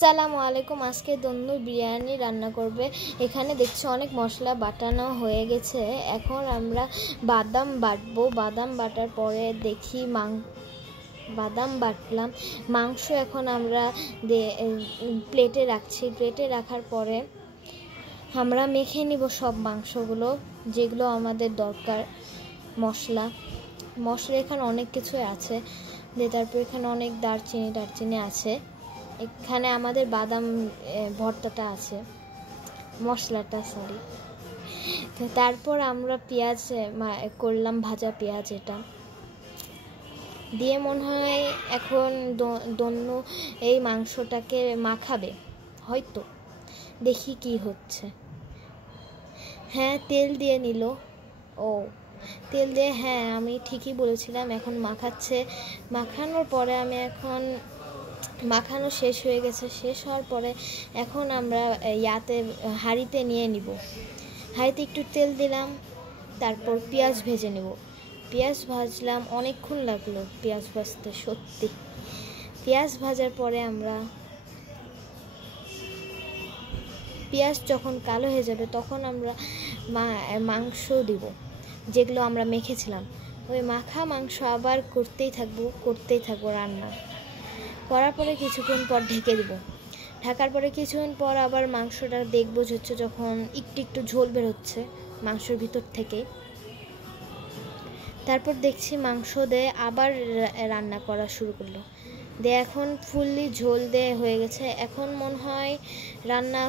আসসালামু আলাইকুম। আজকে দন্দু বিরিয়ানি রান্না করবে। এখানে দেখছি অনেক মশলা বাটানো হয়ে গেছে। এখন আমরা বাদাম বাটবো। বাদাম বাটার পরে দেখি বাদাম বাটলাম। মাংস এখন আমরা প্লেটে রাখছি। প্লেটে রাখার পরে আমরা মেখে নিব সব মাংসগুলো, যেগুলো আমাদের দরকার। মশলা এখানে অনেক কিছু আছে। তারপর এখানে অনেক দারচিনি আছে। এখানে আমাদের বাদাম ভর্তাটা আছে, মশলাটা সরি। তারপর আমরা পেঁয়াজ করলাম, ভাজা পেঁয়াজ। এটা দিয়ে মনে হয় এখন দন্য এই মাংসটাকে মাখাবে হয়তো। দেখি কি হচ্ছে। হ্যাঁ, তেল দিয়ে নিল। ও তেল দিয়ে, হ্যাঁ আমি ঠিকই বলেছিলাম। এখন মাখাচ্ছে। মাখানোর পরে এখন মাখানো শেষ হয়ে গেছে। শেষ হওয়ার পরে এখন আমরা হাঁড়িতে নিয়ে নিব। হাঁড়িতে একটু তেল দিলাম, তারপর পেঁয়াজ ভেজে নেব। পেঁয়াজ ভাজলাম, অনেকক্ষণ লাগলো পেঁয়াজ ভাজতে সত্যি। পেঁয়াজ ভাজার পরে আমরা পেঁয়াজ যখন কালো হয়ে যাবে তখন আমরা মাংস দিব, যেগুলো আমরা মেখেছিলাম। ওই মাখা মাংস আবার করতেই থাকবো রান্না করার পরে কিছুক্ষণ পর ঢেকে দেবো। ঢাকার পরে কিছুক্ষণ পর আবার মাংসটা দেখবো হচ্ছে যখন একটু ঝোল বেরোচ্ছে মাংসের ভিতর থেকে। তারপর দেখছি মাংস দিয়ে আবার রান্না করা শুরু করলো। এখন ফুললি ঝোল দিয়ে হয়ে গেছে। এখন মনে হয় রান্না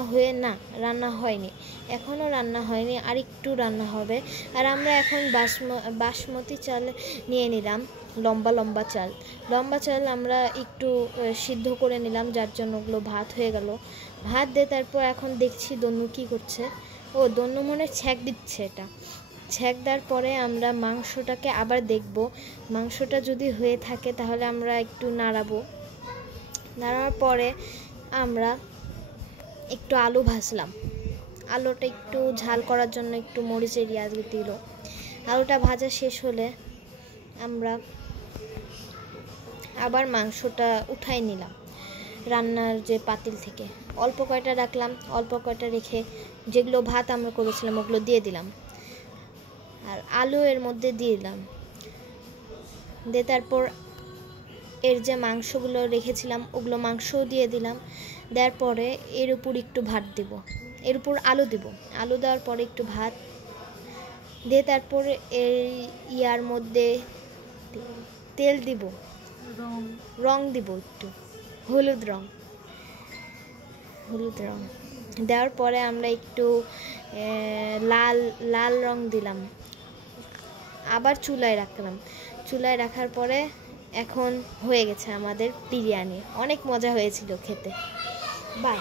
হয়নি, এখনও রান্না হয়নি, আর একটু রান্না হবে। আর আমরা এখন বাসমতি চাল নিয়ে নিলাম, লম্বা চাল আমরা একটু সিদ্ধ করে নিলাম, যার জন্য ওগুলো ভাত হয়ে গেল। ভাত দিয়ে তারপর এখন দেখছি দন্নু কী করছে। দন্নু মনে ছ্যাঁক দিচ্ছে। এটা ছ্যাঁক দেওয়ার পরে আমরা মাংসটাকে আবার দেখব। মাংসটা যদি হয়ে থাকে তাহলে আমরা একটু নাড়ার পরে আমরা একটু আলু ভাজলাম। আলুটা একটু ঝাল করার জন্য একটু মরিচের পেঁয়াজ দিল। আলুটা ভাজা শেষ হলে আমরা আবার মাংসটা উঠাই নিলাম রান্নার যে পাতিল থেকে। অল্প কয়টা রাখলাম, অল্প কয়টা রেখে যেগুলো ভাত আমরা করেছিলাম ওগুলো দিয়ে দিলাম, আর আলু এর মধ্যে দিয়ে দিলাম। দিয়ে তারপর এর যে মাংসগুলো রেখেছিলাম ওগুলো মাংসও দিয়ে দিলাম। দেওয়ার পরে এর উপর একটু ভাত দেব, এর উপর আলু দেব। আলু দেওয়ার পরে একটু ভাত দিয়ে তারপর ইয়ার মধ্যে তেল দিব, রং দিব, একটু হলুদ রং দেওয়ার পরে আমরা একটু লাল রং দিলাম। আবার চুলায় রাখার পরে এখন হয়ে গেছে আমাদের বিরিয়ানি। অনেক মজা হয়েছিল খেতে। বাই।